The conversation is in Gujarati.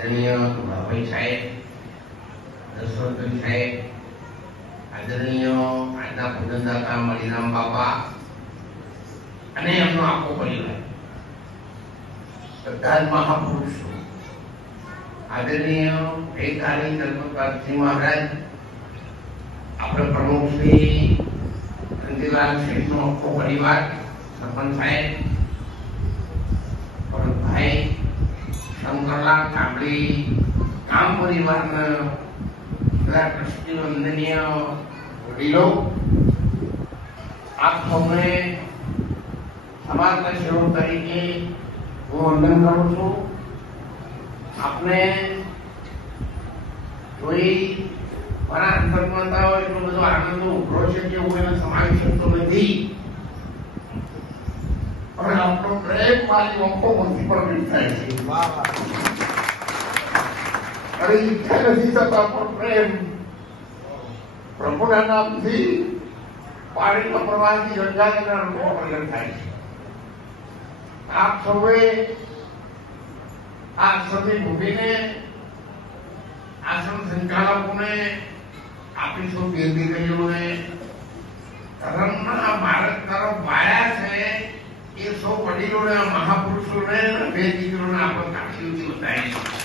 આદરણીય ભાઈ સાહેબ, દશરથભાઈ સાહેબ, આદરણીય આજના પૂજનદાતા મણિરામ બાપા અને એમનો આખો પરિવાર, બધા જ મહાપુરુષો, આદરણીય ગઈકાલે ચંદ્રકાંતસિંહ મહારાજ, આપણે પ્રમુખ શ્રી રંજીલાલ શેઠનો આખો પરિવાર, સરપંચ સાહેબ, ભરતભાઈ, શંકરલાલ કાંબળી, કામ પરિવારના બધા ટ્રસ્ટી વંદનીય વડીલો, આપ સૌને સમાજના સેવક તરીકે હું વંદન કરું છું. આપને જોઈ મારા અંતરમાં એટલો બધો આનંદ ઉભરો છે કે હું એને સમાવી શકતો નથી, પણ આપણો પ્રેમ મારી આંખોમાંથી પ્રગટ થાય છે. અરે ઈચ્છા નથી થતા પણ પ્રેમ પ્રભુના નામથી પાણીના પ્રવાહથી ગંગાના અનુભવ પ્રગટ થાય છે. આપ સૌએ આ આશ્રમની ભૂમિને, આશ્રમ સંચાલકોને, આપણી સૌ દીકરીઓને ધર્મના માર્ગ તરફ વાળ્યા છે એ સૌ વડીલોને, મહાપુરુષોને, બે દીકરીઓને આપણે કાશીથી બતાવી છે.